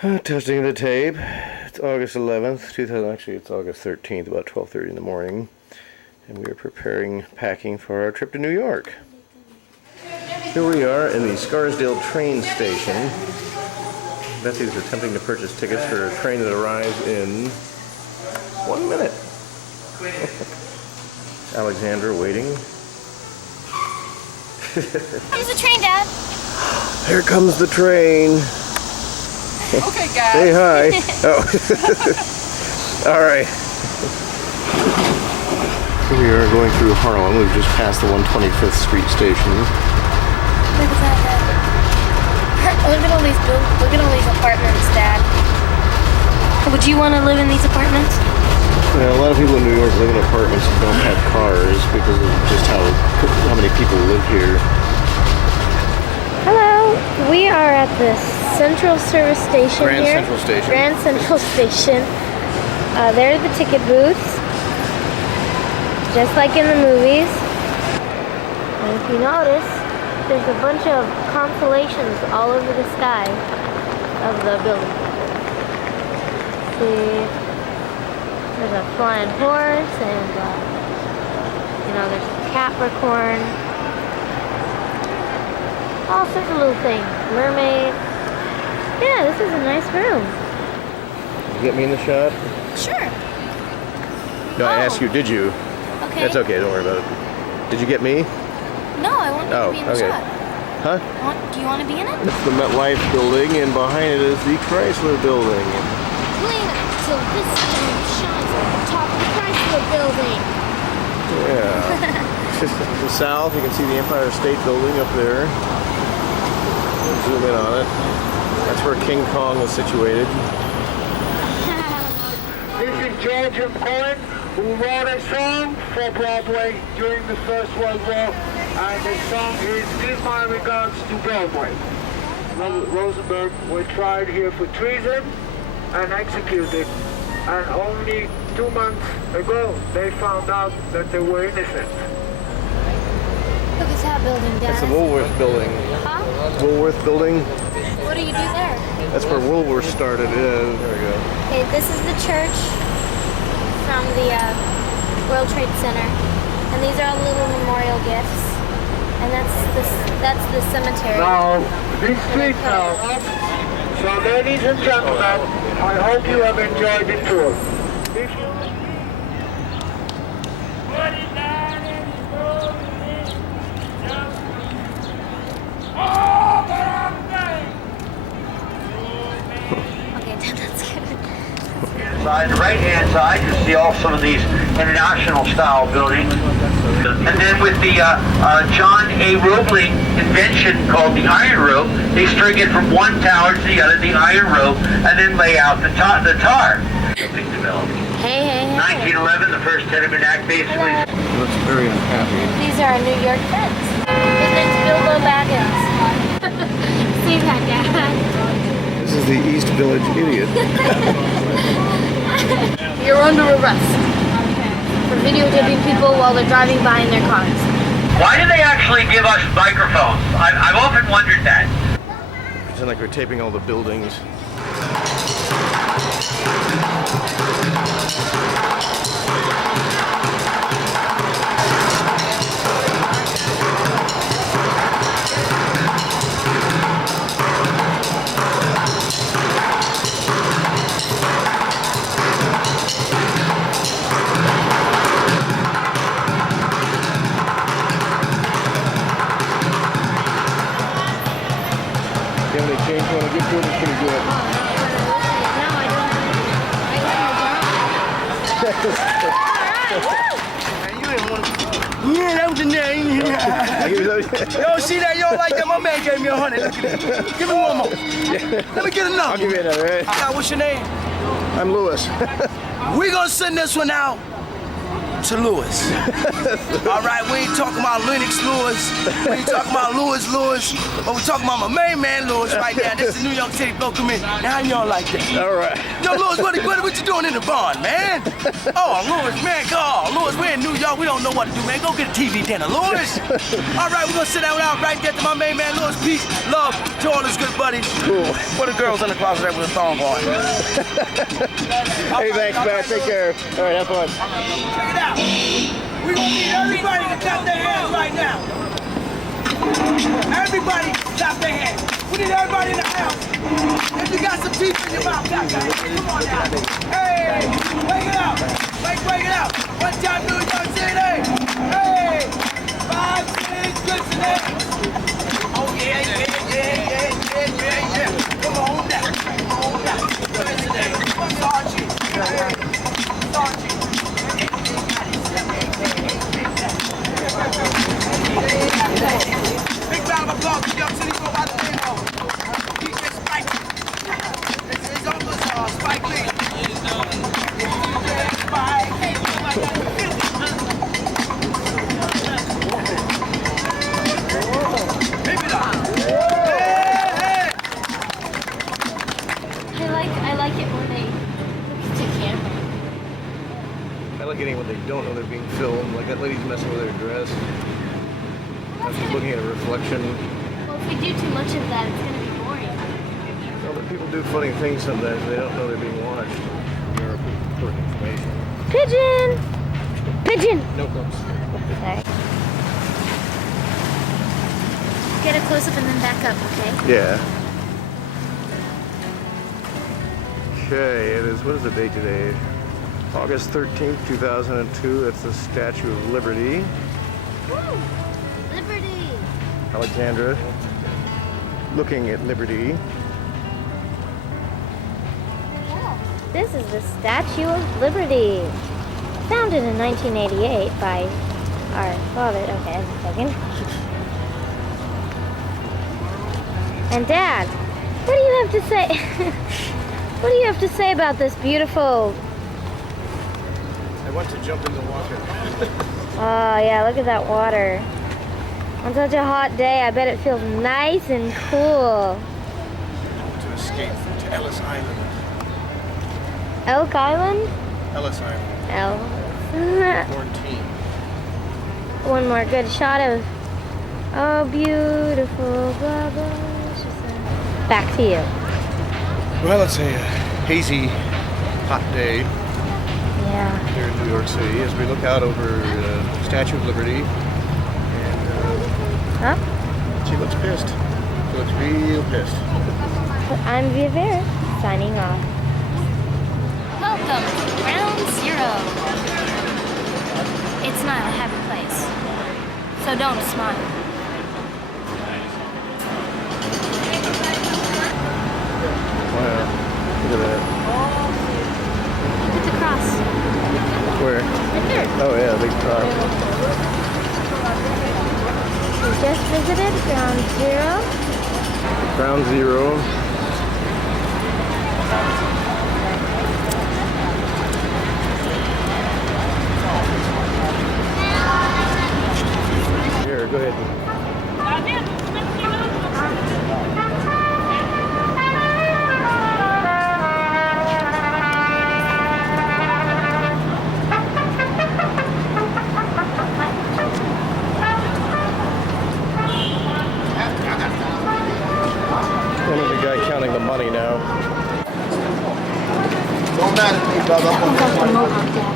Testing the tape. It's August 11th, 2000. Actually, it's August 13th, about 12:30 in the morning, and we are packing for our trip to New York. Here we are in the Scarsdale train station. Betsy's attempting to purchase tickets for a train that arrives in 1 minute. Alexandra waiting. Here's the train, Dad. Here comes the train. Okay, guys. Say hi. Oh. All right. Here we are going through Harlem. We've just passed the 125th Street station. Look at that, Dad. Look at all these apartments, Dad. Would you want to live in these apartments? Yeah, a lot of people in New York live in apartments and don't have cars because of just how many people live here. Hello. We are at the Central Service Station Grand here. Central Station. Grand Central Station. There are the ticket booths, just like in the movies. And if you notice, there's a bunch of constellations all over the sky of the building. See, there's a flying horse, and there's a Capricorn. All sorts of little things. Mermaid. Yeah, this is a nice room. Did you get me in the shot? Sure. No, I asked you, did you? Okay. That's okay, don't worry about it. Did you get me? No, I want you to be in the okay. shot. Huh? Do you want to be in it? It's the MetLife building, and behind it is the Chrysler building. Clean till this time shines on the top of the Chrysler building. Yeah. To the south, you can see the Empire State Building up there. We'll zoom in on it. That's where King Kong is situated. This is George M. Cohen, who wrote a song for Broadway during the First World War, and the song is "Give My Regards to Broadway." Rosenberg were tried here for treason and executed, and only 2 months ago they found out that they were innocent. Look at that building, Dad. That's the Woolworth building. Huh? Woolworth building? What do you do there? That's where Woolworth started. Yeah, there we go. Okay, this is the church from the World Trade Center, and these are all the little memorial gifts. And that's the cemetery. Now, this street now. So, ladies and gentlemen, I hope you have enjoyed the tour. If you The right-hand side, you see all some of these international-style buildings. And then with the John A. Roebling invention called the iron rope, they string it from one tower to the other, the iron rope, and then lay out the tar. Hey. 1911, the first Tenement Act, basically. He looks very unhappy. These are our New York friends. His name's Bilbo Baggins. See that, Dad? This is the East Village Idiot. You're under arrest for videotaping people while they're driving by in their cars. Why do they actually give us microphones? I've often wondered that. Pretend like we're taping all the buildings. Change you want to get to it, it's pretty good. No, I don't. Yeah, that was the name. Yo, see that? You don't like that? My man gave me 100. Look at that. Give me one more. Let me get another. I'll give you another, right? What's your name? I'm Lewis. We're going to send this one out to Lewis. All right, we ain't talking about Lennox Lewis. We ain't talking about Lewis. But we're talking about my main man Lewis right now. This is New York City local man. Now how y'all like that? All right. Yo, Lewis, what you doing in the barn, man? Oh, Lewis, man, Lewis, we're in New York. We don't know what to do, man. Go get a TV dinner, Lewis. All right, we're gonna sit down right there to my main man Lewis. Peace, love to all his good buddies. Cool. What the girls in the closet there with a thong on? Hey, thanks, man. Take care. All right, have fun. Check it out. We gonna need everybody to clap their hands right now. Everybody clap their hands. We need everybody in the house. If you got some teeth in your mouth, clap your hands. Come on now. Hey, wake it up. Wake it up. One time, New York City. Hey, 5, 6, good to them. Oh, yeah. Come on now. Good to them. Sargent. Big round of applause for Young City go by the name of DJ Spike. This is Uncle Spike Lee. I like it when they look to camera. I like it when they don't know they're being filmed. Like that lady's messing with her dress. She's looking at a reflection. Well, if we do too much of that, it's going to be boring. Well, but people do funny things sometimes. They don't know they're being watched. They're important information. Pigeon! Pigeon! No clubs. Sorry. Get a close-up and then back up, okay? Yeah. Okay, it is, what is the date today? August 13th, 2002. That's the Statue of Liberty. Woo! Liberty! Alexandra looking at Liberty. This is the Statue of Liberty. Founded in 1988 by our father. Okay, a second. And Dad, what do you have to say? What do you have to say about this beautiful? I want to jump in the water. Oh yeah, look at that water. On such a hot day, I bet it feels nice and cool. To escape to Ellis Island. Elk Island? Ellis Island. Elk. Quarantine. One more good shot of, oh beautiful, blah blah. Back to you. Well, it's a hazy, hot day Yeah. here in New York City as we look out over the Statue of Liberty. And Huh? she looks pissed. She looks real pissed. I'm Vivera, signing off. Welcome to Ground Zero. It's not a happy place, so don't smile. Wow. Look at that. Look at the cross. Where? Right there. Oh yeah, big cross. We just visited Ground Zero. Ground Zero. Here, go ahead. One of the guy counting the money now. Don't matter to me, brother. I'm That gonna guy with the mohawk, Dad.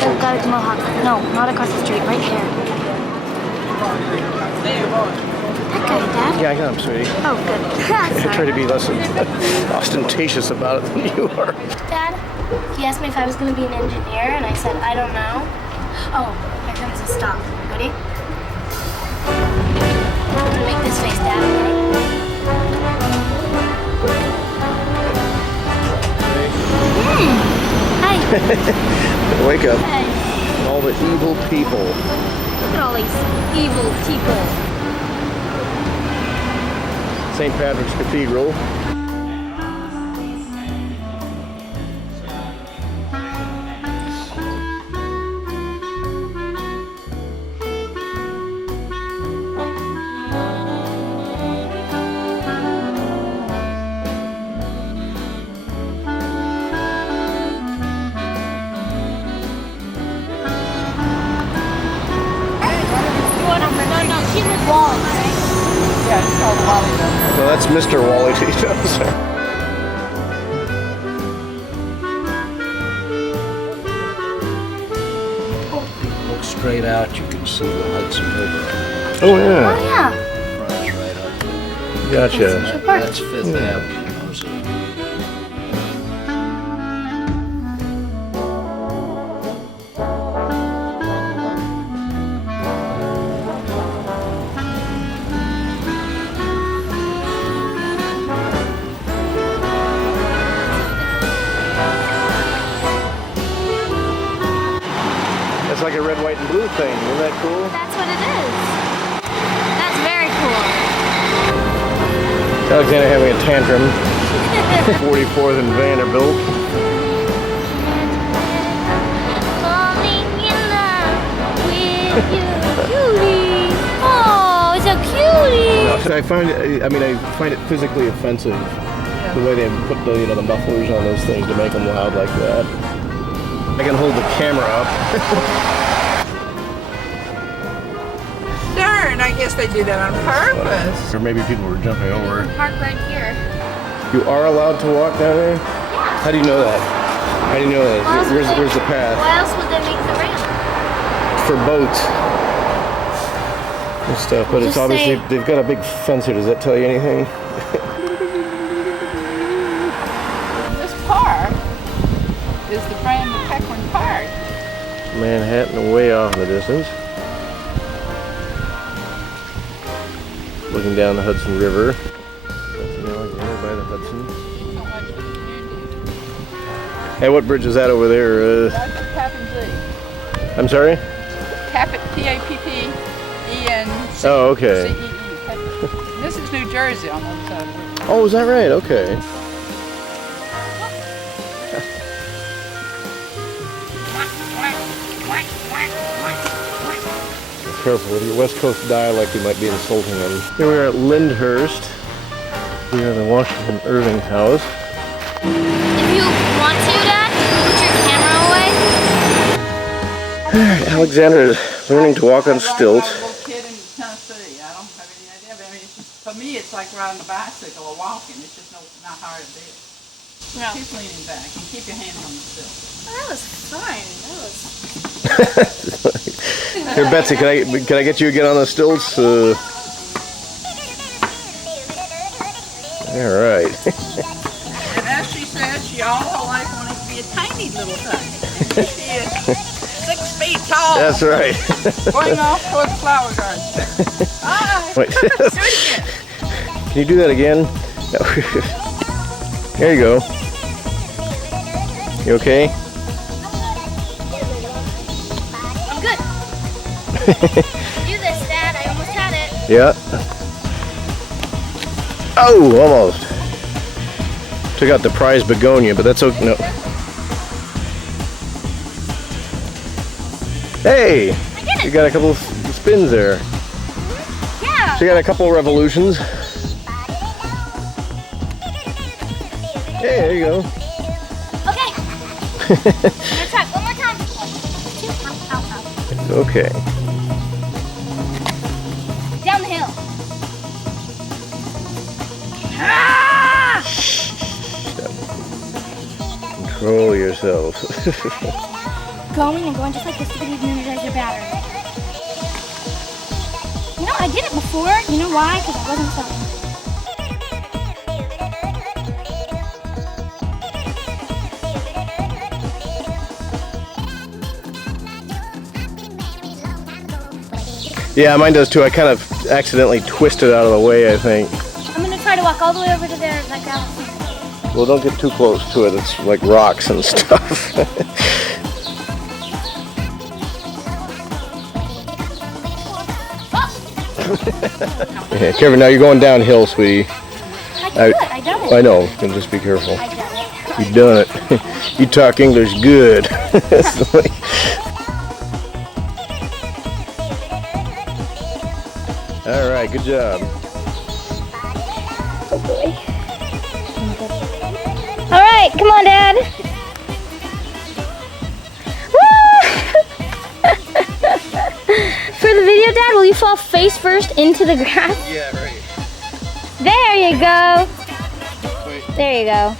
That guy with the mohawk. No, not across the street, right there. That guy, Dad? Yeah, I got him, sweetie. Oh, good. I try Sorry. to be less ostentatious about it than you are. Dad, he asked me if I was going to be an engineer, and I said, I don't know. Oh, here comes a stop. Ready? I'm going to make this face, Dad, okay? Hi. Wake up. Hey. All the evil people. Look at all these evil people. St. Patrick's Cathedral. Yeah, it's called Wally Does. So that's Mr. Wally T. Jones. Look straight out, you can see the Hudson River. Oh yeah. Oh yeah. Runs right up there. Gotcha. That's Fifth Avenue, you know, so That's like a red, white, and blue thing. Isn't that cool? That's what it is. That's very cool. Alexander having a tantrum. 44th and Vanderbilt. Falling in love with you, cutie. Oh, it's a cutie. I find it physically offensive the way they put the mufflers on those things to make them loud like that. I can hold the camera up. Darn, I guess they do that on purpose. Or maybe people were jumping over. Park right here. You are allowed to walk down there? Yeah. How do you know that? How do you know that? Why else would Where's they- the path? Why else would they make the ramp? For boats and stuff, but it's Just obviously, say- they've got a big fence here. Does that tell you anything? This park is the brand McEachran Park. Manhattan way off in the distance. Looking down the Hudson River. By the Hudson. So much for the community. Hey, what bridge is that over there? That's the Tappan Zee. I'm sorry? Tappet, T-A-P-P-E-N-C-E-E. Oh, okay. Tappet. This is New Jersey on one side of it. Oh, is that right? Okay. Careful with your West Coast dialect, you might be insulting them. Here we are at Lyndhurst. We are in the Washington Irving house. If you want to, Dad, put your camera away. Alexander is learning to walk on I ride stilts. like a little kid in Tennessee. I don't have any idea, but I mean, it's just, for me, it's like riding a bicycle or walking. It's just not hard to do. Yeah. Keep leaning back and keep your hands on the still. That was fun. That was. Here, Betsy, can I get you to get on the stilts? All right. And as she says, she all her life wanted to be a tiny little thing. And she is 6 feet tall. That's right. Going off toward the flower garden. Bye. Wait. Do it again. Can you do that again? There you go. You okay? I'm good. Do this, Dad. I almost had it. Yeah. Oh, almost. Took out the prize begonia, but that's okay. No. Hey, I did it. you got a couple of spins there. Yeah. So you got a couple of revolutions. Hey, there you go. Okay. I'm gonna try one more time. Ow, ow. Okay. Down the hill. Control yourself. Going and going just like this to even energize your battery. You know, I did it before. You know why? Because I wasn't filming. Yeah, mine does too. I kind of accidentally twisted out of the way, I think. I'm gonna try to walk all the way over to there like that. Well, don't get too close to it. It's like rocks and stuff. Yeah, Kevin, now you're going downhill, sweetie. I can do it. I done it. I know. And just be careful. I done it. You done it. You talk English good. All right, good job. All right, come on, Dad. For the video, Dad, will you fall face first into the grass? Yeah, right. There you go. There you go.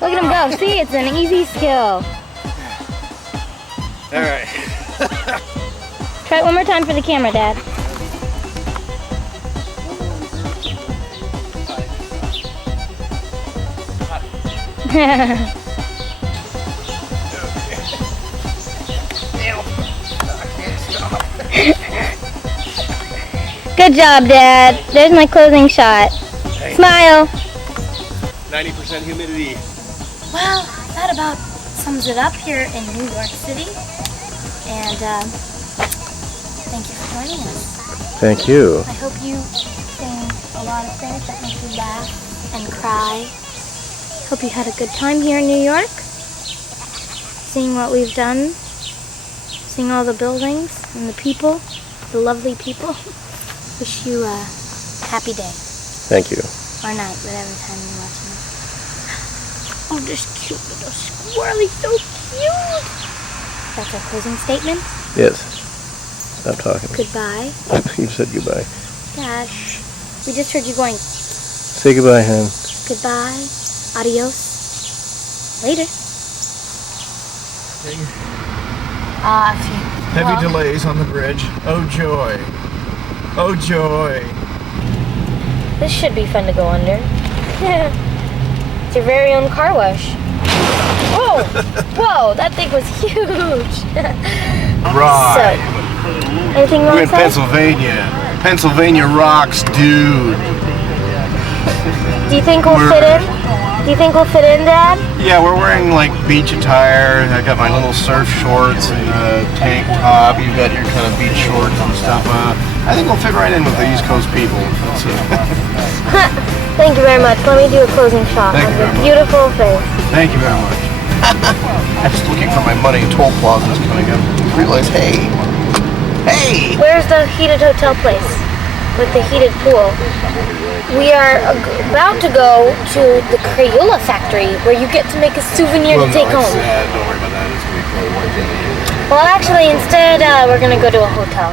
Look at him go. See, it's an easy skill. All right. Try it one more time for the camera, Dad. Good job, Dad. There's my closing shot. Smile. 90% humidity. Well, that about sums it up here in New York City. And thank you for joining us. Thank you. I hope you sing a lot of things that make you laugh and cry. Hope you had a good time here in New York. Seeing what we've done. Seeing all the buildings and the people. The lovely people. Wish you a happy day. Thank you. Or night, whatever time you're watching it. Oh, this cute little squirrel, he's so cute! That's our closing statement. Yes. Stop talking. Goodbye. You said goodbye. Dad, we just heard you going, Say goodbye, hon. goodbye, adios, later. Heavy delays on the bridge. Oh joy. Oh joy. This should be fun to go under. It's your very own car wash. Whoa! Whoa, that thing was huge! Right. So, anything wrong We're in with that? Pennsylvania. Pennsylvania rocks, dude. Do you think we'll fit in? Do you think we'll fit in, Dad? Yeah, we're wearing like beach attire. I got my little surf shorts and tank top. You've got your kind of beach shorts and stuff. I think we'll fit right in with the East Coast people. Thank you very much. Let me do a closing shot Thank of you your very much. beautiful face. Thank you very much. I'm just looking for my money. Toll plaza's coming up. I realize, hey, Where's the heated hotel place with the heated pool? We are about to go to the Crayola factory where you get to make a souvenir to take home. Don't worry about that. It's going to be really worth it. Well, actually, instead, we're going to go to a hotel.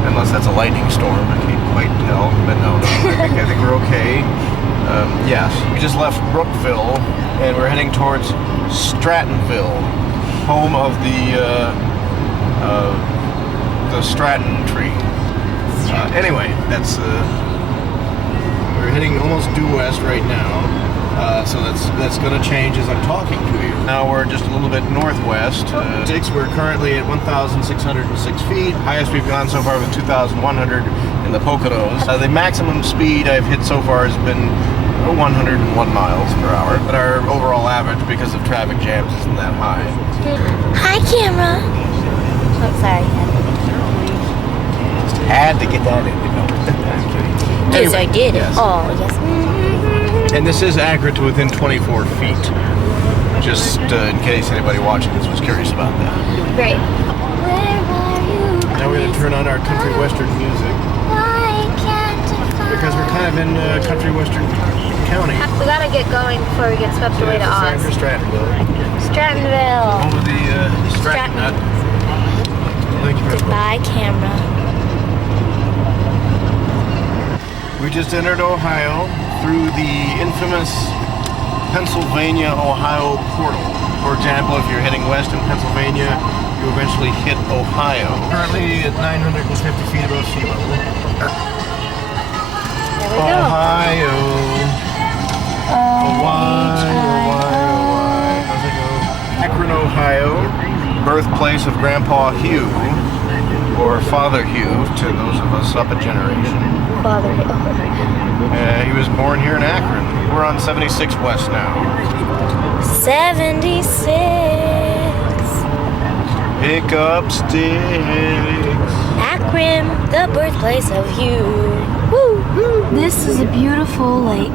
unless that's a lightning storm. I can't quite tell, but no, I think we're okay. Yes, we just left Brookville, and we're heading towards Strattonville, home of the Stratton tree. Anyway, that's we're heading almost due west right now. So that's going to change as I'm talking to you. Now we're just a little bit northwest. We're currently at 1,606 feet. Highest we've gone so far was 2,100 in the Poconos. The maximum speed I've hit so far has been 101 miles per hour. But our overall average, because of traffic jams, isn't that high. Hi, camera. Oh, sorry. Just had to get that in, you know. Yes, Anyway, I did. yes. Oh, yes. And this is accurate to within 24 feet. Just in case anybody watching this was curious about that. Great. Now we're going to turn on our country western music. Because we're kind of in country western county. We gotta get going before we get swept away to Oz. Strattonville. Strattonville. Home of the Stratton Nut. Thank you very much. Bye, camera. We just entered Ohio through the infamous Pennsylvania-Ohio portal. For example, if you're heading west in Pennsylvania, you eventually hit Ohio. Currently at 950 feet above sea level. There we go. Ohio. Ohio. How's it go? Akron, Ohio, birthplace of Grandpa Hugh, or Father Hugh to those of us up a generation. Father Hugh. He was born here in Akron. We're on 76 West now. 76. Pick up sticks. Akron, the birthplace of Hugh. Woo! This is a beautiful lake.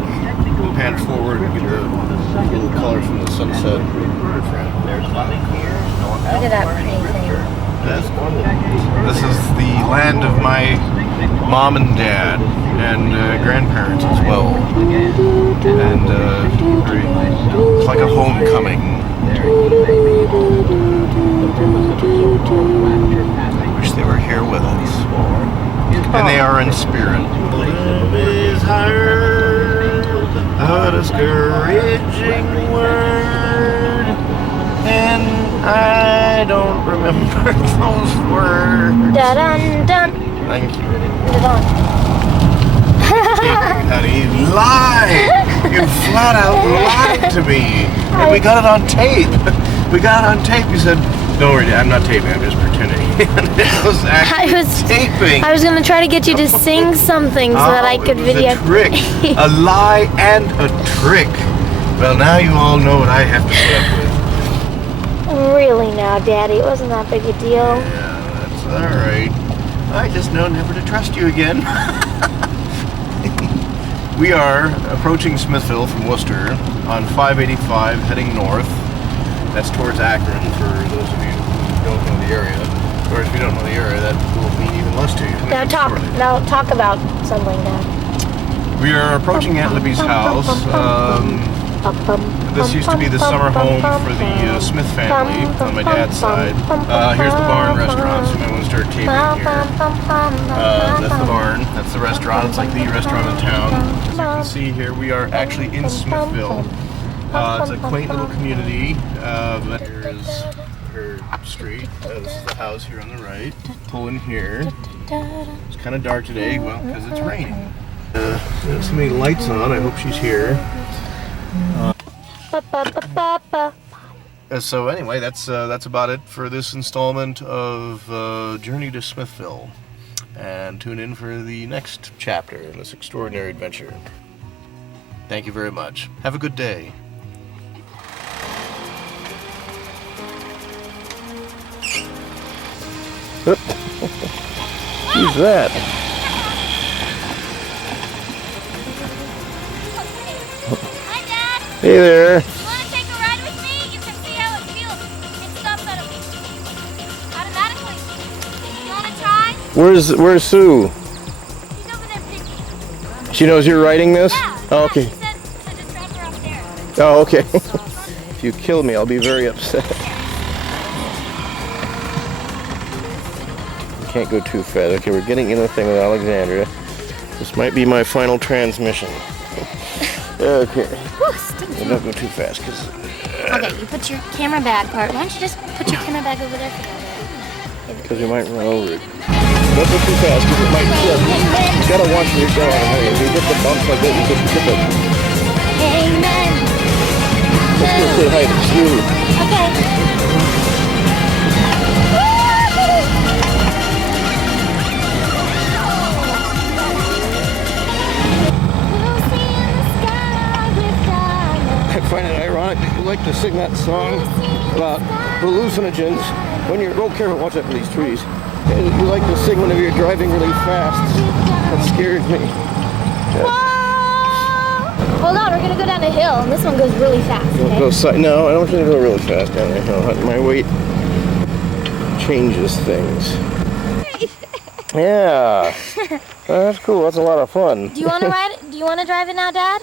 Pan forward and get the little color from the sunset. Look at that pretty thing. This is the land of my mom and dad and grandparents as well. And it's like a homecoming. I wish they were here with us. And they are in spirit. Love is hard, a discouraging word, and I don't remember those words. Dun-dun-dun. Thank you. Dun-dun. Honey, you lied! You flat out lied to me! And we got it on tape! We got it on tape. You said, don't worry, I'm not taping, I'm just pretending. And it was actually taping. I was going to try to get you to sing something so that I could video. A trick. A lie and a trick. Well, now you all know what I have to put up with. Really now, Daddy? It wasn't that big a deal. Yeah, that's alright. I just know never to trust you again. We are approaching Smithville from Worcester on 585 heading north. That's towards Akron for those of you who don't know the area. Or if you don't know the area, that will mean even less to you. Now talk about something now. We are approaching Aunt Libby's house. This used to be the summer home for the Smith family on my dad's side. Here's the barn restaurant, so you might want to start taping here. That's the barn, that's the restaurant, it's like the restaurant in town. As you can see here, we are actually in Smithville. It's a quaint little community. Here's her street. This is the house here on the right. Pull in here. It's kind of dark today, well, because it's raining. There's so many lights on, I hope she's here. So anyway, that's about it for this installment of Journey to Smithville. And tune in for the next chapter in this extraordinary adventure. Thank you very much. Have a good day. Who's that? Hi, Dad. Hey there. You want to take a ride with me? You can see how it feels. It stops automatically. You want to try? Where's Sue? She's over there picking. She knows you're writing this? Yeah. Oh, okay. She said to just drop her up there. Oh, okay. If you kill me, I'll be very upset. can't go too fast. Okay, we're getting in the thing with Alexandria. This might be my final transmission. Okay. Well, don't go too fast, because... Okay, you put your camera bag part. Why don't you just put your camera bag over there? Because you might run over it. Don't go too fast, because it might flip. You gotta watch where you're going. If you get the bumps like that, you could flip it. Amen. Let's go say hi to you. Okay. I find it ironic that you like to sing that song about hallucinogens when you're... Oh, careful, watch out for these trees. And you like to sing whenever you're driving really fast. That scares me. Yeah. Hold on, we're gonna go down a hill, and this one goes really fast. Okay? No, I don't think it'll go really fast down the hill. My weight changes things. Yeah. That's cool. That's a lot of fun. Do you want to ride it? Do you want to drive it now, Dad?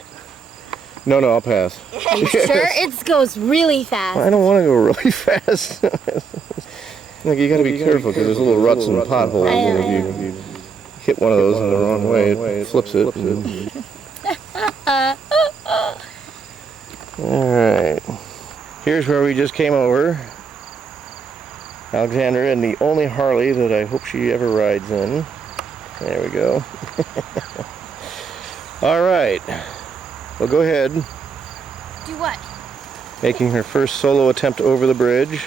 No, I'll pass. Are you sure? It goes really fast. I don't want to go really fast. Like, you gotta be careful because there's little ruts and potholes. And if you hit one of those in the wrong way, it flips it. Alright. Here's where we just came over. Alexandra and the only Harley that I hope she ever rides in. There we go. Alright. Well, go ahead. Do what? Making her first solo attempt over the bridge.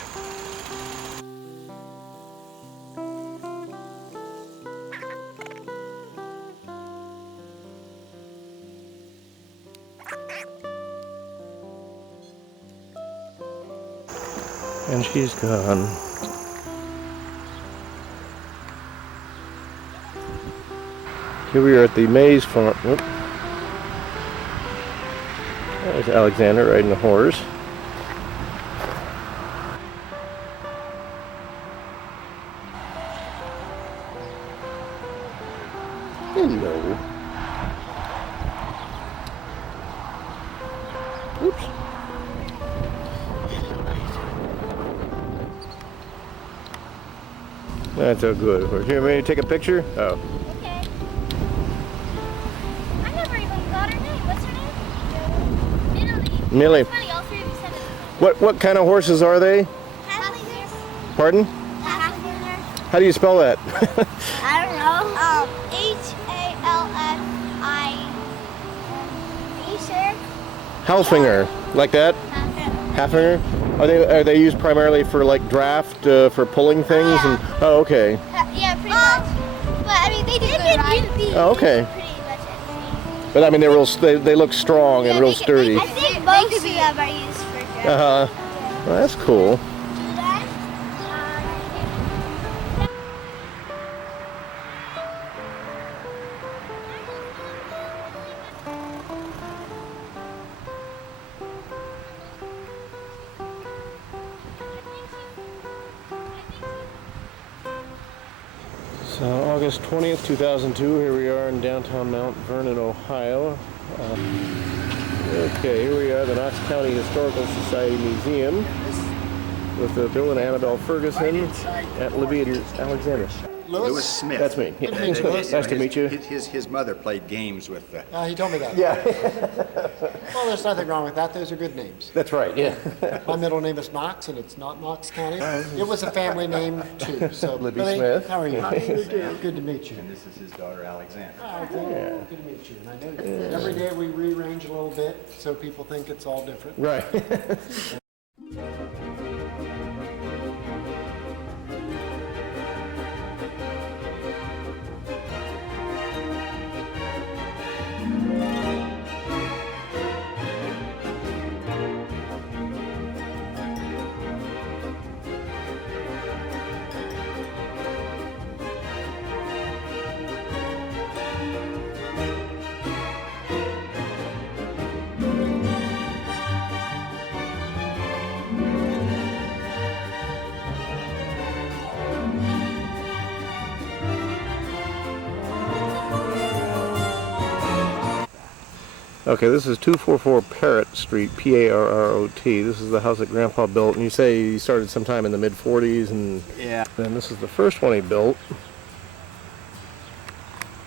And she's gone. Here we are at the Maze Farm. Whoop. There's Alexander riding the horse. Hello. Oops. That's so good. Here, ready to take a picture? Oh. Okay. I never even got her name. What's her name? Millie. Funny, all three of you said it. What kind of horses are they? Halflingers. Pardon? Halflinger. How do you spell that? I don't know. Halfli. Are you sure? Halfinger, like that? Halfinger? Are they used primarily for like draft, for pulling things? And oh, okay. Yeah, pretty much. But I mean, they do good riding. Oh, okay. Pretty much anything. But I mean, they look strong and real sturdy. I think most of them are used for draft. Uh huh. Well, that's cool. So August 20th, 2002, here we are in downtown Mount Vernon, Ohio. Okay, here we are, the Knox County Historical Society Museum with Bill and Annabelle Ferguson, Aunt Libby and Alexander. Lewis Smith. That's me. Nice to meet you. His mother played games with the... He told me that. Yeah. Well, there's nothing wrong with that. Those are good names. That's right, yeah. My middle name is Knox, and it's not Knox County. It was a family name, too. So, Libby Billy, Smith. how are you? Good to meet you. And this is his daughter, Alexandra. Good to meet you. And I know every day we rearrange a little bit, so people think it's all different. Right. Okay, this is 244 Parrott Street, P-A-R-R-O-T. This is the house that Grandpa built, and you say he started sometime in the mid-40s, and yeah. then this is the first one he built.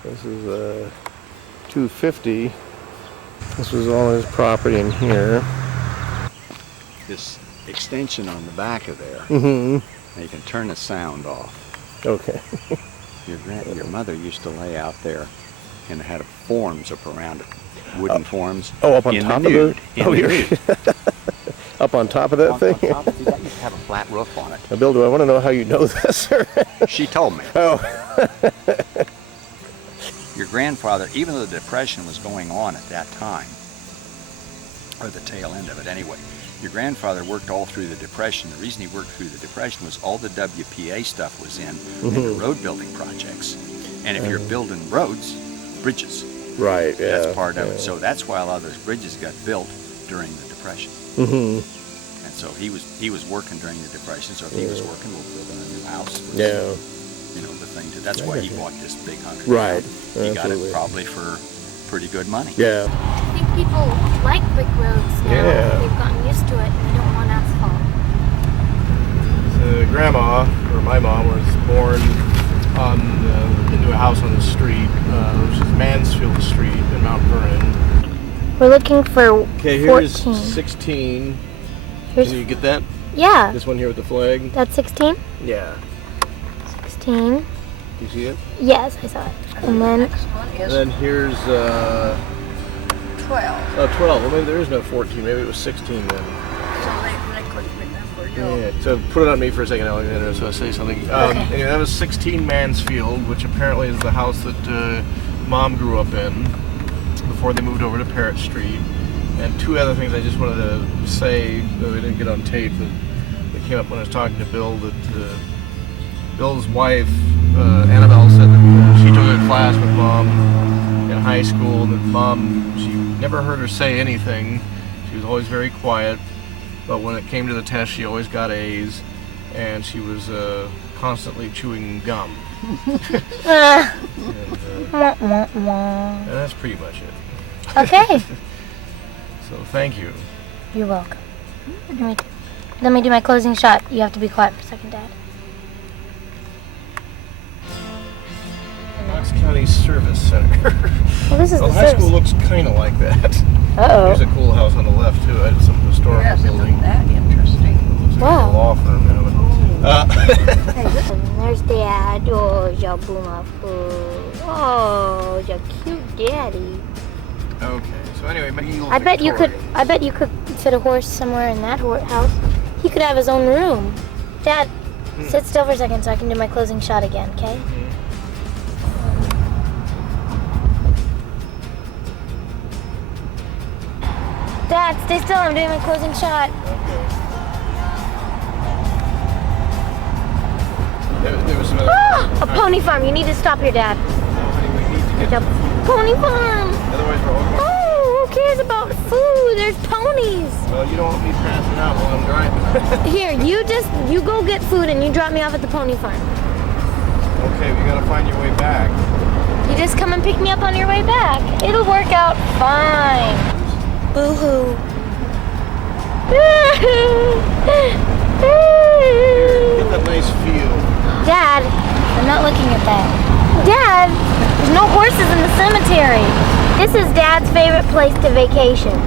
This is 250. This was all his property in here. This extension on the back of there, Mm-hmm. and you can turn the sound off. Okay. Your mother used to lay out there and had forms up around it, wooden forms. Oh, up on in top the nude, of in the... Oh, the here. nude. Up on top of that On thing? top of it, that used to have a flat roof on it. Now, Bill, do I want to know how you know this, sir? She told me. Oh. Your grandfather, even though the Depression was going on at that time, or the tail end of it anyway, your grandfather worked all through the Depression. The reason he worked through the Depression was all the WPA stuff was in the road building projects. And if you're building roads, bridges. Right, yeah. That's part of it. So that's why a lot of those bridges got built during the Depression. Mm-hmm. And so he was working during the Depression. So if he was working, we'll build a new house. Yeah. You know, the thing to, that's why he bought this big 100. Right. He got Absolutely. it probably for pretty good money. Yeah. I think people like brick roads now. Yeah. They've gotten used to it and they don't want asphalt. Grandma, or my mom, was born into a house on the street, which is Mansfield Street in Mount Vernon. We're looking for Okay, 14. here's 16. Here's, Can you get that? yeah. This one here with the flag? That's 16? Yeah. 16. You see it? Yes, I saw it. And then And then here's 12. oh, 12. Well, maybe there is no 14. Maybe it was 16 then. So they couldn't remember. Yeah. So put it on me for a second, Alexander, so I say something. Anyway, that was 16 Mansfield, which apparently is the house that Mom grew up in before they moved over to Parrott Street. And two other things I just wanted to say that we didn't get on tape that came up when I was talking to Bill, that Bill's wife, Annabelle, said that she took a class with Mom in high school, and that Mom, she never heard her say anything. She was always very quiet, but when it came to the test, she always got A's, and she was constantly chewing gum. And that's pretty much it. okay. So thank you. You're welcome. Let me do my closing shot. You have to be quiet for a second, Dad. Knox County Service Center. Well, this is the the high service. school looks kind of like that. Uh-oh. There's a cool house on the left too. It's some historical Yes, building. isn't that interesting? Looks like Wow. a law firm now. There's Dad. Oh, your boomer food. Oh, your cute daddy. Okay. So anyway, making a little I bet you could Victorian. fit a horse somewhere in that house. He could have his own room. Dad, sit still for a second so I can do my closing shot again, okay? Dad, stay still. I'm doing my closing shot. There was some other. A pony farm. You need to stop here, Dad. We need to get. Pony farm. Otherwise, we're all going. Oh, who cares about food? There's ponies. Well, you don't want me passing out while I'm driving. Here, you go get food and you drop me off at the pony farm. Okay, we gotta find your way back. You just come and pick me up on your way back. It'll work out fine. Boo-hoo. Get that nice feel. Dad, I'm not looking at that. Dad, there's no horses in the cemetery. This is Dad's favorite place to vacation.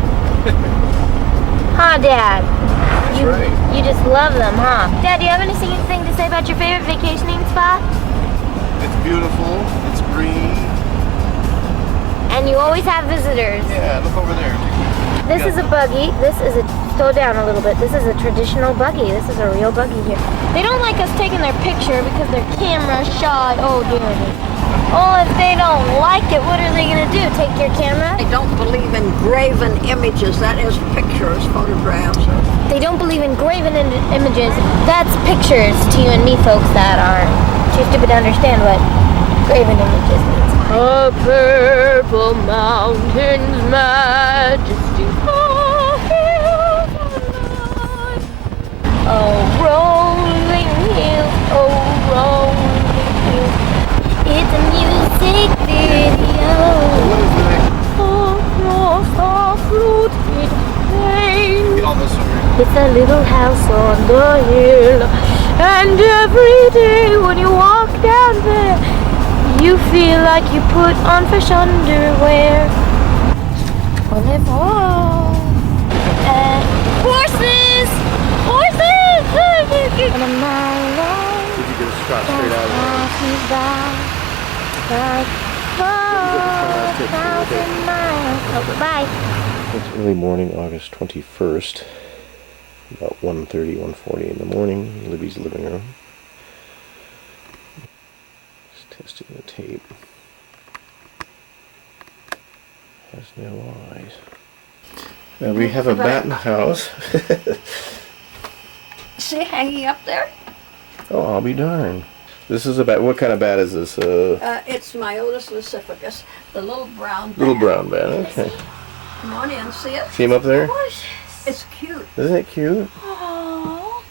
Huh, Dad? That's right. You just love them, huh? Dad, do you have anything to say about your favorite vacationing spot? It's beautiful. It's green. And you always have visitors. Yeah, look over there. This is a buggy. Slow down a little bit. This is a traditional buggy. This is a real buggy here. They don't like us taking their picture because they're camera shy. Oh, dear me. Oh, if they don't like it, what are they going to do? Take your camera? I don't believe in graven images. That is pictures, photographs. They don't believe in graven images. That's pictures to you and me folks that are too stupid to understand what graven images means. A purple mountain's majesty. Oh, rolling hills, oh, rolling hills. It's a music video. Across a fluted plain. Get all this over here. It's a little house on the hill. And every day when you walk down there, You feel like you put on fresh underwear. Wonderful. And horses! Horses! On a mile long. Did you get a shot straight out of Oh, bye. It's early morning, August 21st. About 1:30, 1:40 in the morning. Libby's living room. Just testing the tape. Has no eyes. We have a bat in the house. See hanging up there? Oh, I'll be darned. This is a bat. What kind of bat is this? It's Myotis lucificus, the little brown bat. Little brown bat. Okay. Come on in, see it? See him up there? It's cute. Isn't it cute? Oh.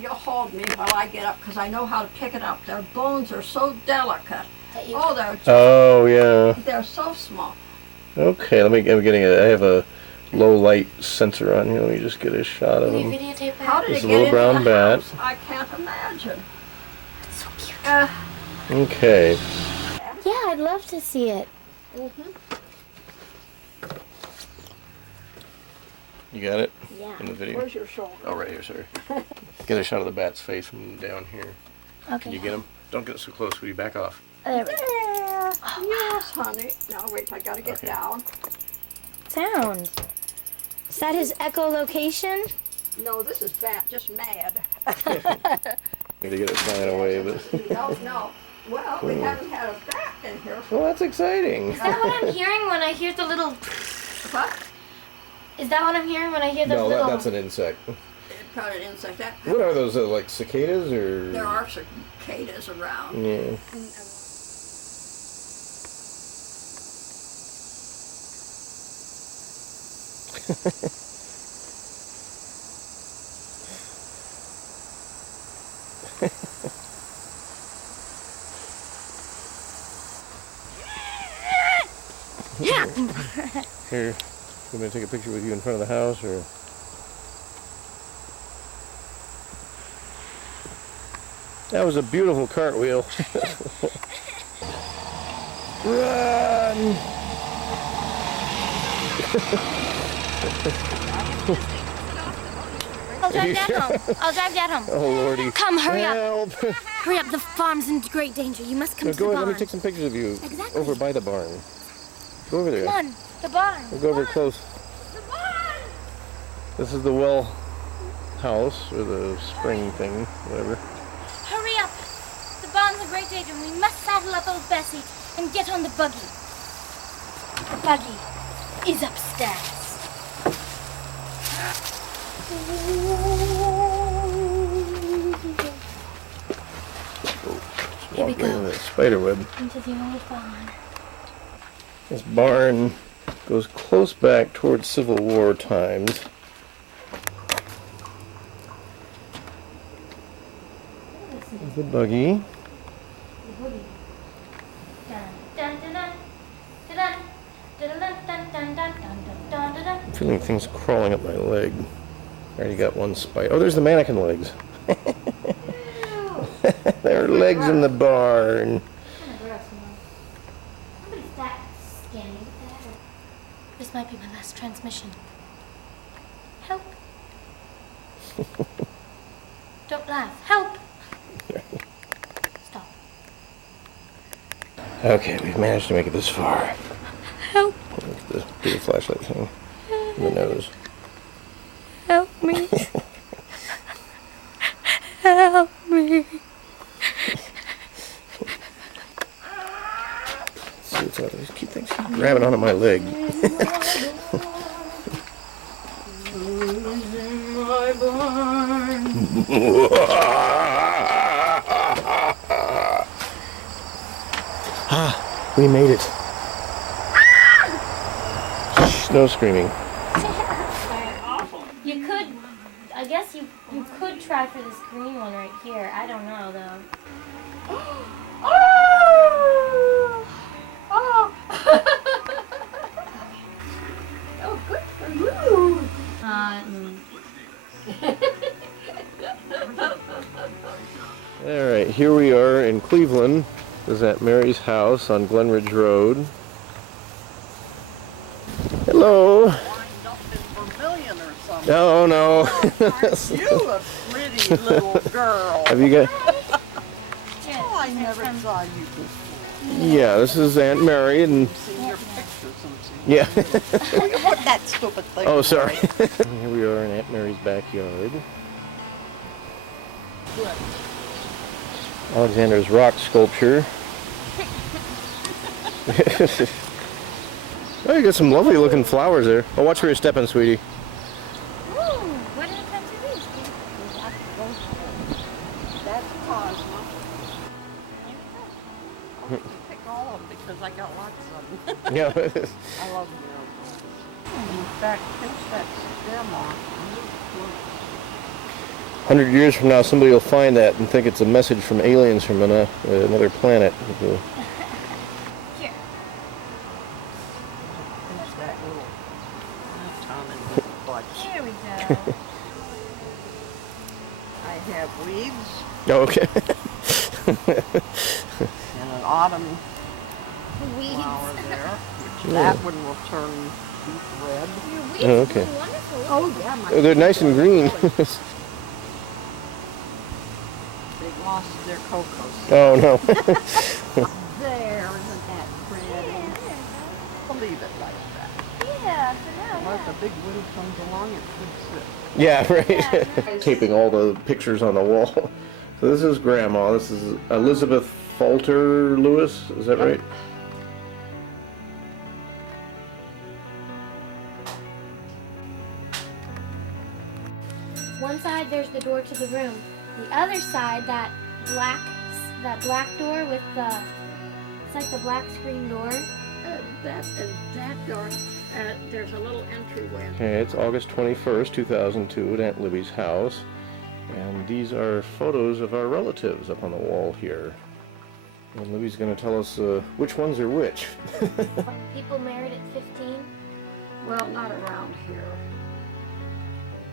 You'll hold me while I get up because I know how to pick it up. Their bones are so delicate. Oh, they're just, Oh, yeah. they're so small. Okay, I'm getting I have a low light sensor on here. Let me just get a shot of him. How did It's it a get little into brown the bat. house? I can't imagine. It's so cute. Okay. Yeah, I'd love to see it. You got it? Yeah. In the video? Where's your shoulder? Oh, right here, sorry. Get a shot of the bat's face from down here. Okay. Can you get him? Don't get so close, will you back off? There we go. There. Yes, honey. Now wait, I gotta get down. Sound. Is that his echolocation? No, this is bat, just mad. Gotta get it flying away, but. No. Well, we haven't had a bat in here. Well, that's exciting. Is that what I'm hearing when I hear the little... What? Is that what I'm hearing when I hear the No, little... that's an insect. Probably an insect. What are those, like cicadas or? There are cicadas around. Yeah. Here, you want me to take a picture with you in front of the house, or? That was a beautiful cartwheel. Run! I'll drive Dad home. I'll drive Dad home. Oh, Lordy. Come, hurry Help. up. Hurry up, the farm's in great danger. You must come No, to go the ahead, barn. let me take some pictures of you. Exactly. Over by the barn. Go over there. Come on, the barn. We'll go over close. The barn. This is the well house, or the spring thing, whatever. Hurry up. The barn's in great danger. We must saddle up old Bessie and get on the buggy. The buggy is upstairs. Here we Walk right go. into that spider web. Into the old barn. This barn goes close back towards Civil War times. There's the buggy. I'm feeling things crawling up my leg. I already got one spider. Oh, there's the mannequin legs. There are legs in the barn. This might be my last transmission. Help. Don't laugh. Help. Stop. Okay, we've managed to make it this far. Help. Look at the flashlight thing. In the nose. Help me. Help me. See what's out there. These things keep grabbing onto my leg. Ah, we made it. Shh, no screaming. You could, I guess you could try for this green one right here. I don't know though. Oh, good for you. All right, here we are in Cleveland is at Mary's house on Glenridge Road. Hello. Vermilion or something. No, no. Aren't you a pretty little girl? Have you got? Oh, I never saw you before. Yeah, this is Aunt Mary and. Seen your pictures and seen Yeah. What that stupid thing. Oh, sorry. Here we are in Aunt Mary's backyard. Alexander's rock sculpture. Oh, you got some lovely looking flowers there. Oh, watch where you're stepping, sweetie. Ooh, what are the kinds of these? That's Cosmo. I'll pick all of them because I got lots of them. Yeah. I love miracles. In fact, pinch that stem off. 100 years from now, somebody will find that and think it's a message from aliens from another planet. Here. Pinch that little tongue and little butt. There we go. I have weeds Oh, okay. and an autumn Weeds. flower there, which Yeah. that one will turn deep red. Your weeds Oh, okay. are wonderful. Oh yeah, my Oh, they're nice and green. They lost their cocos. Oh, no. There, isn't that pretty? I'll leave it like that. Yeah, for now. If a big wind comes along, it could sit. Yeah, right. Taping all the pictures on the wall. So this is Grandma. This is Elizabeth Falter Lewis. Is that right? One side there's the door to the room. The other side, that black door with the, it's like the black screen door. That door, there's a little entryway. Okay, it's August 21st, 2002 at Aunt Libby's house. And these are photos of our relatives up on the wall here. And Libby's going to tell us which ones are which. People married at 15. Well, not around here.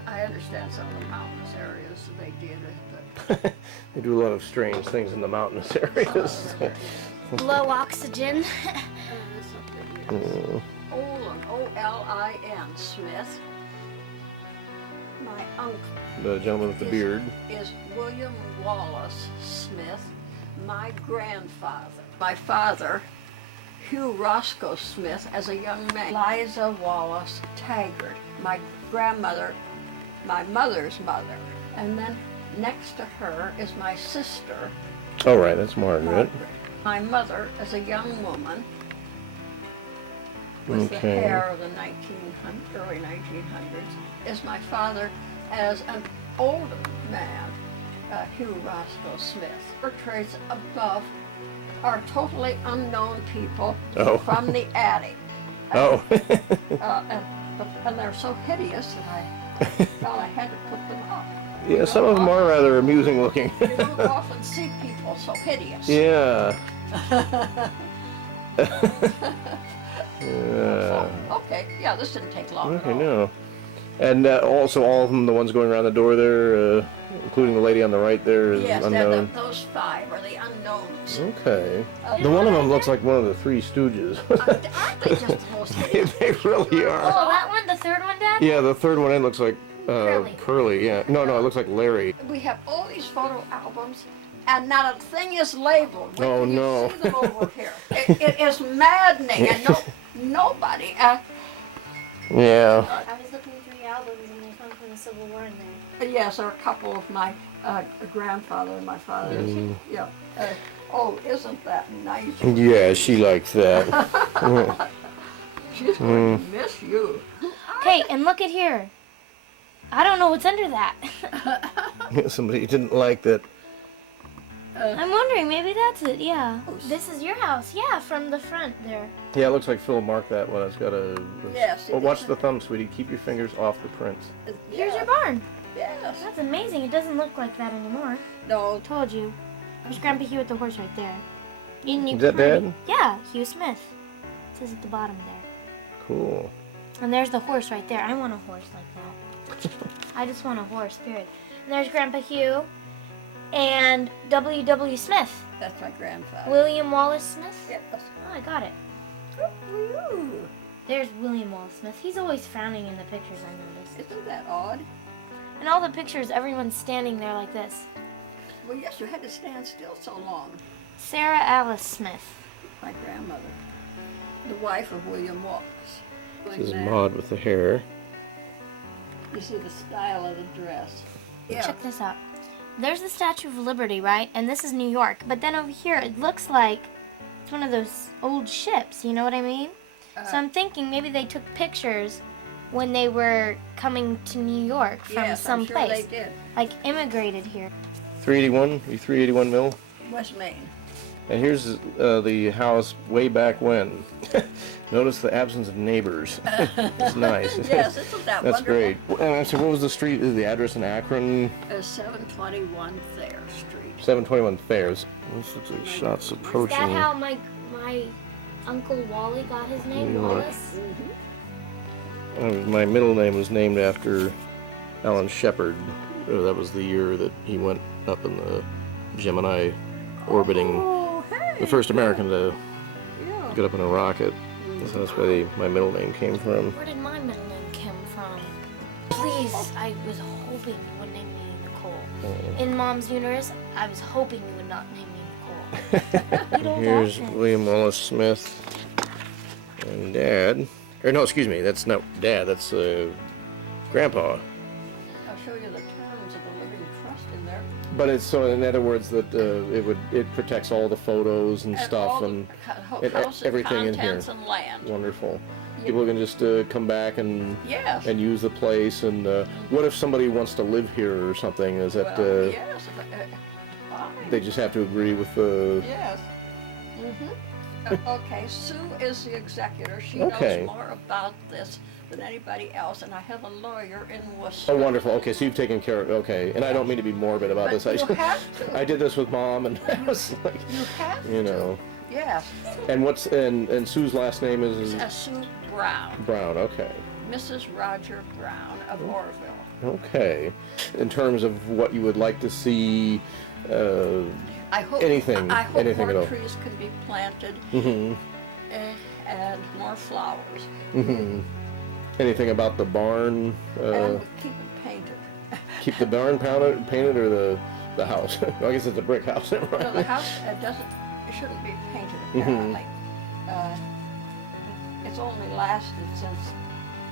I understand some of the mountainous areas they did it, but They do a lot of strange things in the mountainous areas. Low oxygen. Olin, O-L-I-N, Smith. My uncle The gentleman with the beard. is William Wallace Smith. My grandfather, my father, Hugh Roscoe Smith, as a young man. Liza Wallace Taggart, my grandmother, my mother's mother. And then next to her is my sister, Oh, right, that's Margaret. my mother as a young woman with the Okay. hair of the early 1900s, is my father as an older man, Hugh Roscoe Smith. Portraits above are totally unknown people Oh. from the attic. Oh. And they're so hideous that I felt I had to put them up. Yeah, some of them are rather amusing looking. You don't often see people so hideous. Yeah. Yeah. Okay, yeah, this didn't take long Okay, at all. no. And also all of them, the ones going around the door there, including the lady on the right there, is Yes, unknown. those five are the unknowns. Okay. The one of them looks like one of the Three Stooges. Aren't they just the most hideous? They really are. Oh, that one, the third one, Dad? Yeah, the third one in looks like Curly. Yeah. No, it looks like Larry. We have all these photo albums, and not a thing is labeled. Wait Oh, till you no. see them over here. It is maddening, and nobody. Yeah. I was looking through the albums and there's one from the Civil War in there. Yes, there are a couple of my grandfather and my father's. Yeah. Oh, isn't that nice? Yeah, she likes that. She's going to miss you. Okay, and look at here. I don't know what's under that. Somebody didn't like that. I'm wondering, maybe that's it, yeah. This is your house, yeah, from the front there. Yeah, it looks like Phil marked that one. It's got a. Yes, it Oh, watch is. the thumb, sweetie. Keep your fingers off the prints. Here's your barn. Yes. That's amazing. It doesn't look like that anymore. No. Told you. There's Grandpa Hugh with the horse right there. You Is that heard Dad? it. Yeah, Hugh Smith. It says at the bottom there. Cool. And there's the horse right there. I want a horse like that. I just want a horse, period. And there's Grandpa Hugh. And W.W. Smith. That's my grandfather. William Wallace Smith? Yes. Oh, I got it. Ooh. There's William Wallace Smith. He's always frowning in the pictures, I noticed. Isn't that odd? In all the pictures, everyone's standing there like this. Well, yes, you had to stand still so long. Sarah Alice Smith. My grandmother. The wife of William Wallace. This is Maud with the hair. You see the style of the dress. Yeah. Check this out. There's the Statue of Liberty, right? And this is New York. But then over here, it looks like it's one of those old ships. You know what I mean? So I'm thinking maybe they took pictures when they were coming to New York from Yes, I'm sure someplace. they did. Like immigrated here. 381, 381 Mill. West Main. And here's the house way back when. Notice the absence of neighbors. It's nice. Yes, isn't that That's wonderful? great. So what was the street, the address in Akron? 721 Thayer Street. 721 Thayers. This looks like shots approaching. Is that how my Uncle Wally got his name, New York. Wallace? My middle name was named after Alan Shepard. That was the year that he went up in the Gemini orbiting, the first American to get up in a rocket. So that's where my middle name came from. Where did my middle name come from? Please, I was hoping you would name me Nicole. In Mom's uterus, I was hoping you would not name me Nicole. You don't Here's have to. William Wallace Smith and Dad. Or no, excuse me, that's not Dad, that's Grandpa. I'll show you the terms of the living trust in there. But it's so, in other words, that it protects all the photos and stuff all the and house and everything in here. contents and land. Wonderful. Yeah. People can just come back and Yes. and use the place. And what if somebody wants to live here or something? Is that Well, yes. Fine. they just have to agree with the? Yes. Okay, Sue is the executor. She Okay. knows more about this than anybody else, and I have a lawyer in Worcester. Oh, wonderful. Okay, so you've taken care of. Okay, and I don't mean to be morbid about But this. you have to. I did this with Mom, and I was like, You have you know. Yes. And what's and Sue's last name is Sue Brown. Brown. Okay. Mrs. Roger Brown of Orville. Okay. In terms of what you would like to see, I hope anything I hope anything more at all. trees can be planted and more flowers. Anything about the barn? And we keep it painted. Keep the barn painted or the house? I guess it's a brick house, right? No, the house it shouldn't be painted apparently. It's only lasted since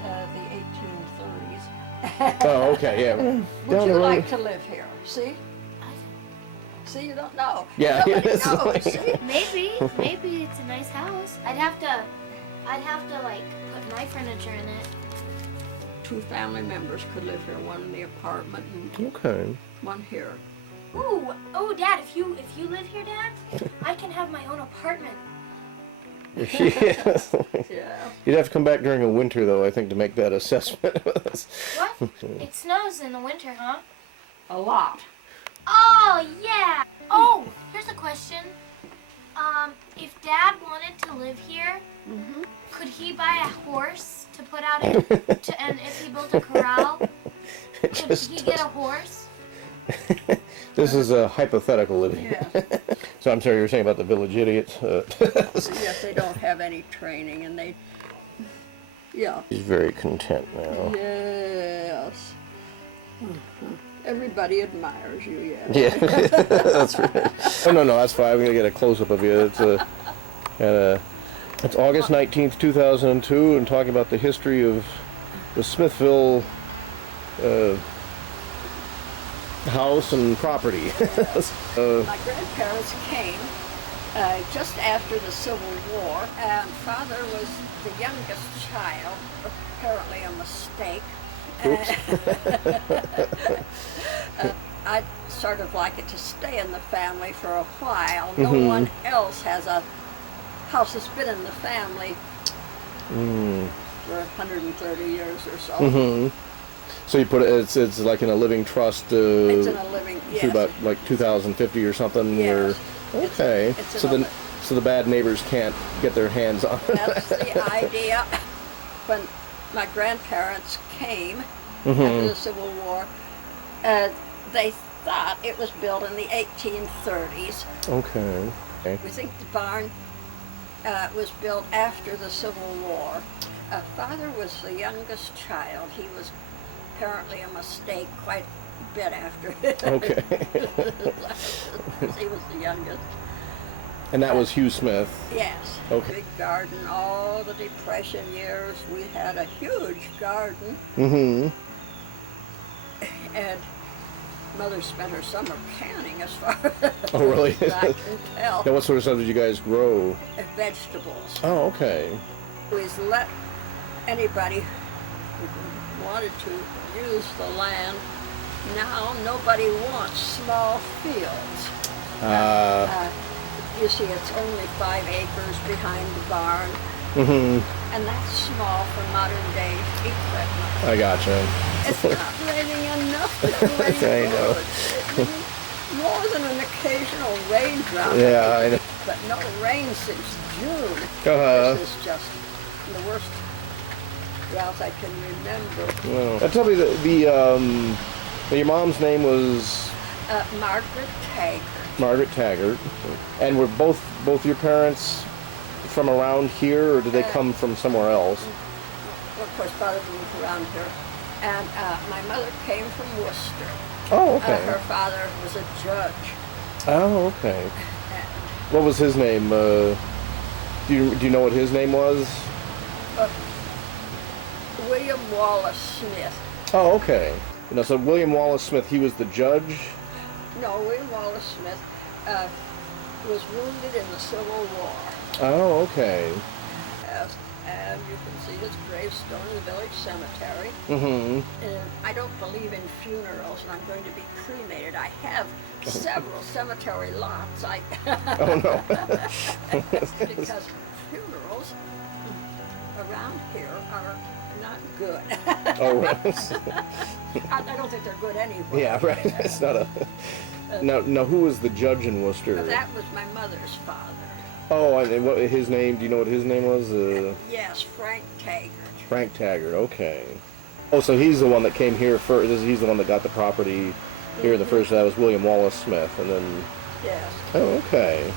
the 1830s. Oh, okay, yeah. Would Down you the road. like to live here? See? See, you don't know. Yeah, Nobody it's knows. like- See? Maybe it's a nice house. I'd have to like put my furniture in it. 2 family members could live here, one in the apartment and Okay. one here. Ooh, Dad, if you live here, Dad, I can have my own apartment. Yes. Yeah. You'd have to come back during a winter, though, I think, to make that assessment. What? It snows in the winter, huh? A lot. Oh, yeah. Oh, here's a question. If Dad wanted to live here, could he buy a horse to put out and if he built a corral, could he get a horse? This is a hypothetical living. Yes. So I'm sorry, you were saying about the village idiots. Yes, they don't have any training and they, yeah. He's very content now. Yes. Everybody admires you, yes. Yeah, that's right. Oh, no, that's fine. I'm going to get a close-up of you. It's August 19th, 2002, and talking about the history of the Smithville house and property. My grandparents came just after the Civil War, and Father was the youngest child, apparently a mistake. I'd sort of like it to stay in the family for a while. No one else has a house that's been in the family for 130 years or so. So you put it, it's like in a living trust It's in a living, through yes. about like 2050 or something. Yes. Or, okay. It's So in the so the bad neighbors can't get their hands on it. That's the idea. When my grandparents came after the Civil War, they thought it was built in the 1830s. Okay. We think the barn was built after the Civil War. Father was the youngest child. He was apparently a mistake quite a bit after. Okay. He was the youngest. And that was Hugh Smith. Yes. Okay. Big garden, all the Depression years. We had a huge garden. Mm-hmm. And Mother spent her summer canning, as far as Oh, really? I can tell. Now, what sort of stuff did you guys grow? Vegetables. Oh, okay. Always let anybody who wanted to use the land. Now nobody wants small fields. You see, it's only 5 acres behind the barn, and that's small for modern day equipment. I gotcha. It's not raining enough to do any I know. good. More than an occasional raindrop. Yeah, I know. But no rain since June. This is just the worst drought I can remember. Well, tell me your mom's name was Margaret Taggart. Margaret Taggart, and were both your parents from around here, or did they come from somewhere else? Well, of course, Father moved around here, and my mother came from Worcester. Oh, okay. Her father was a judge. Oh, okay. What was his name? Do you know what his name was? William Wallace Smith. Oh, okay. So William Wallace Smith, he was the judge? No, William Wallace Smith was wounded in the Civil War. Oh, okay. Yes, and you can see his gravestone in the village cemetery. Mm-hmm. And I don't believe in funerals, and I'm going to be cremated. I have several cemetery lots. Oh, no. Because funerals around here are not good. Oh, right. I don't think they're good anyway. Yeah, right. It's not a... Now, who was the judge in Worcester? That was my mother's father. Oh, and what his name? Do you know what his name was? Yes, Frank Taggart. Frank Taggart. Okay. Oh, so he's the one that came here first. He's the one that got the property here in the first. That was William Wallace Smith, and then. Yes. Oh, okay.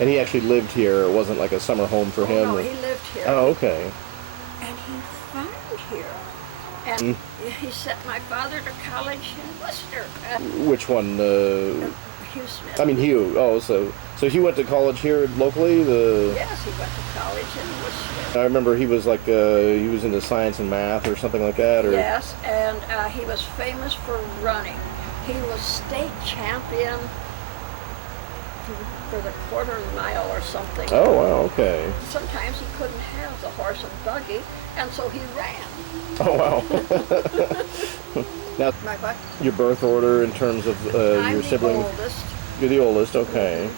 And he actually lived here. It wasn't like a summer home for him. No, he lived here. Oh, okay. And he farmed here. And he sent my father to college in Worcester. Which one? Hugh Smith. I mean Hugh. Oh, so he went to college here locally. Yes, he went to college in Worcester. I remember he was like he was into science and math or something like that. Or yes, and he was famous for running. He was state champion for the quarter mile or something. Oh, wow, okay. Sometimes he couldn't have the horse and buggy, and so he ran. Oh, wow. Now, My what? your birth order in terms of your siblings? I'm the oldest. You're the oldest, okay.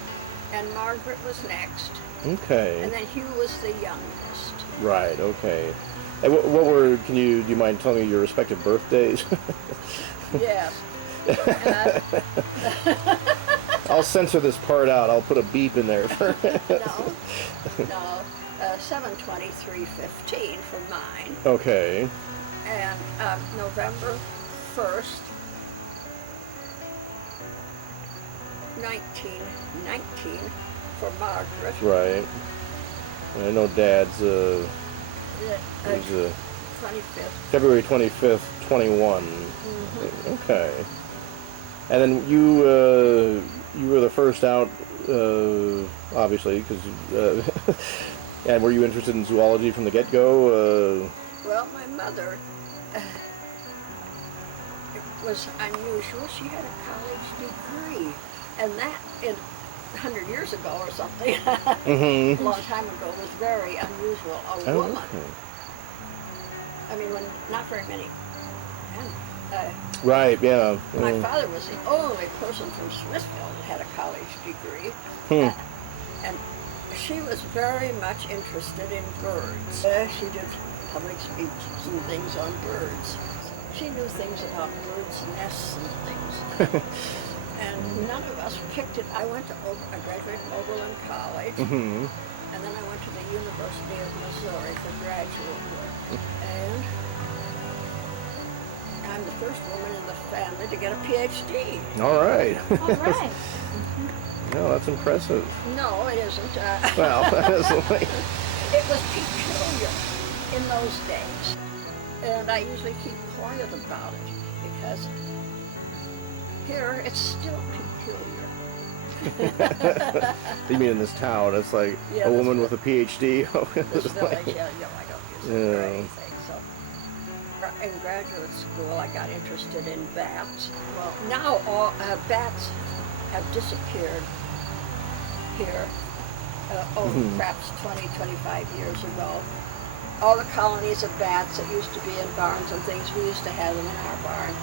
And Margaret was next. Okay. And then Hugh was the youngest. Right, okay. And what were, do you mind telling me your respective birthdays? Yes. I'll censor this part out. I'll put a beep in there. No. 7/23/15 for mine. Okay. And November 1st, 1919 for Margaret. Right. I know Dad's was 25th. February 25th, 21. Mm-hmm. Okay. And then you were the first out, obviously, because. And were you interested in zoology from the get-go? Well, my mother it was unusual. She had a college degree, and that in 100 years ago or something, a long time ago, was very unusual. A woman. Okay. I mean, when not very many. Right. Yeah. My father was the only person from Smithville that had a college degree, and she was very much interested in birds. She did public speeches and things on birds. She knew things about birds' nests and things. And none of us picked it. I graduated from Oberlin College, and then I went to the University of Missouri for graduate work. And I'm the first woman in the family to get a PhD. All right. All right. No, that's impressive. No, it isn't. Well, that's like... It was peculiar in those days. And I usually keep quiet about it because here it's still peculiar. You mean in this town? It's like Yeah, a woman with a PhD. This village, yeah, I don't use it for Yeah. anything. So, in graduate school, I got interested in bats. Well, now all bats have disappeared here. Perhaps 20, 25 years ago. All the colonies of bats that used to be in barns and things, we used to have them in our barn.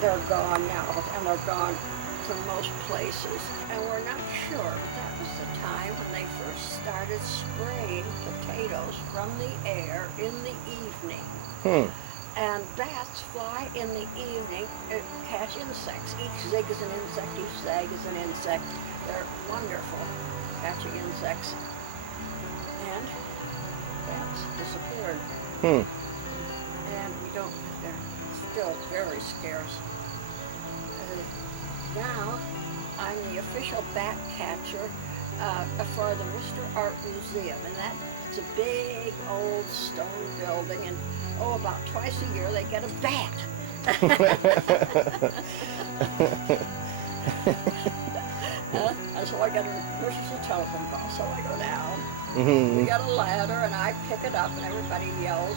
They're gone now, and they're gone from most places. And we're not sure. That was the time when they first started spraying potatoes from the air in the evening. And bats fly in the evening, catch insects. Each zig is an insect, each zag is an insect. They're wonderful catching insects. And bats disappeared. And they're still very scarce. Now, I'm the official bat catcher for the Worcester Art Museum, and it's a big old stone building, and about twice a year they get a bat. And so I get an emergency telephone call, so I go down. We got a ladder, and I pick it up, and everybody yells.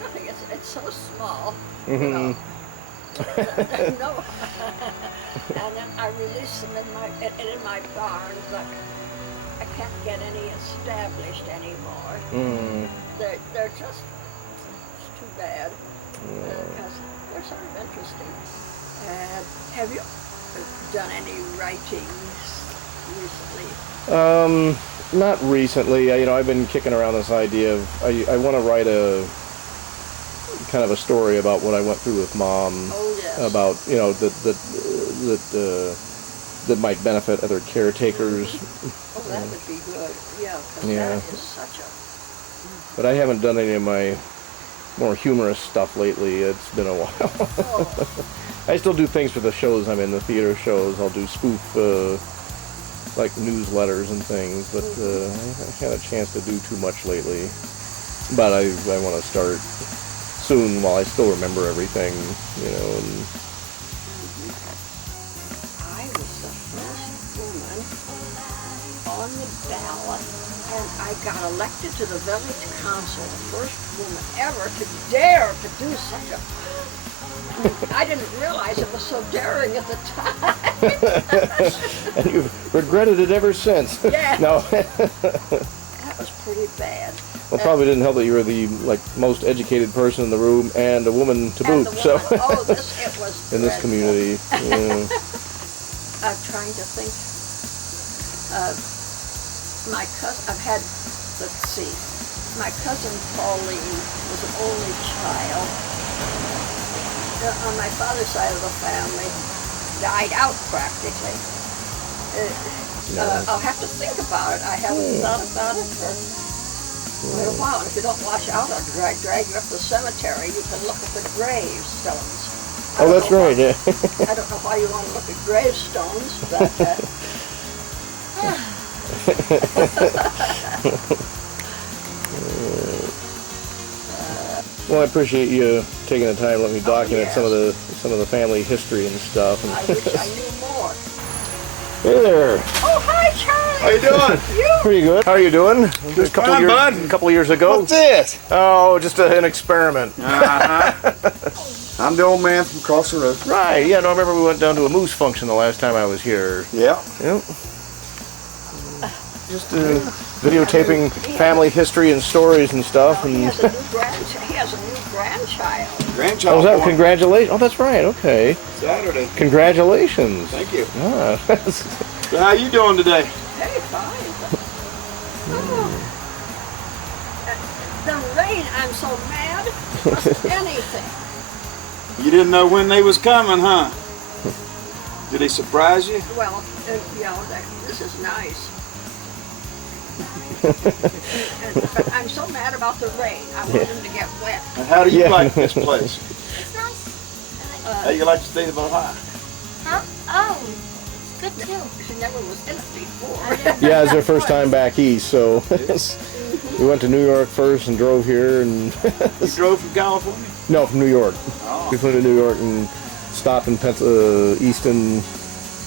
Nothing. It's so small. You know. No. And then I release them in my barn, but I can't get any established anymore. They're just it's too bad because they're sort of interesting. Have you done any writing recently? Not recently. I've been kicking around this idea of I want to write a kind of a story about what I went through with Mom. Oh, yes. About that might benefit other caretakers. Oh, that would be good. Yeah, because that is such a. But I haven't done any of my more humorous stuff lately. It's been a while. I still do things for the shows I'm in, the theater shows. I'll do spoof, like newsletters and things, but I haven't had a chance to do too much lately. But I want to start soon while I still remember everything, and... I was the first woman on the ballot, and I got elected to the village council, the first woman ever to dare to do such a... I didn't realize it was so daring at the time. And you've regretted it ever since. Yeah. No. That was pretty bad. Well, probably didn't help that you were the most educated person in the room and a woman to boot. It was in this community. Yeah. I'm trying to think. My cousin. Let's see. My cousin Pauline was an only child. On my father's side of the family, died out practically. I'll have to think about it. I haven't thought about it for quite a while. And if you don't watch out, I'll drag you up the cemetery. You can look at the gravestones. Oh, that's right. Yeah. I don't know why you want to look at gravestones, but. Well, I appreciate you taking the time to let me document some of the family history and stuff. I wish I knew more. Hey there. Oh, hi, Charlie. How you doing? Pretty good. How are you doing? Just fine, bud. A couple years ago. What's this? Oh, just an experiment. I'm the old man from across the road. Right. Yeah. No, I remember we went down to a moose function the last time I was here. Yeah. Yep. Just videotaping family history and stories and stuff. He has a new grandchild. Grandchild. Oh, was that born congratulations? Oh, that's right. Okay. Saturday. Congratulations. Thank you. Ah, So how you doing today? Very fine. Oh. The rain, I'm so mad. Wasn't anything. You didn't know when they was coming, huh? Did they surprise you? Well, this is nice. But I'm so mad about the rain. I want him to get wet. And how do you Yeah. like this place? It's nice. How you like the state of Ohio? Huh? Oh, it's good too. She never was in it before. Yeah, it's our first time back east, so we went to New York first and drove here, and You drove from California? no, from New York. Oh. We flew to New York and stopped in Easton,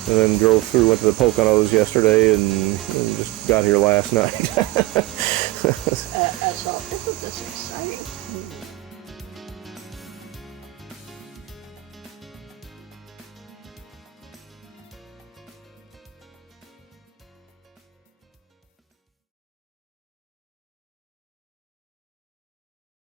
and then drove through, went to the Poconos yesterday, and just got here last night. I thought, isn't this exciting?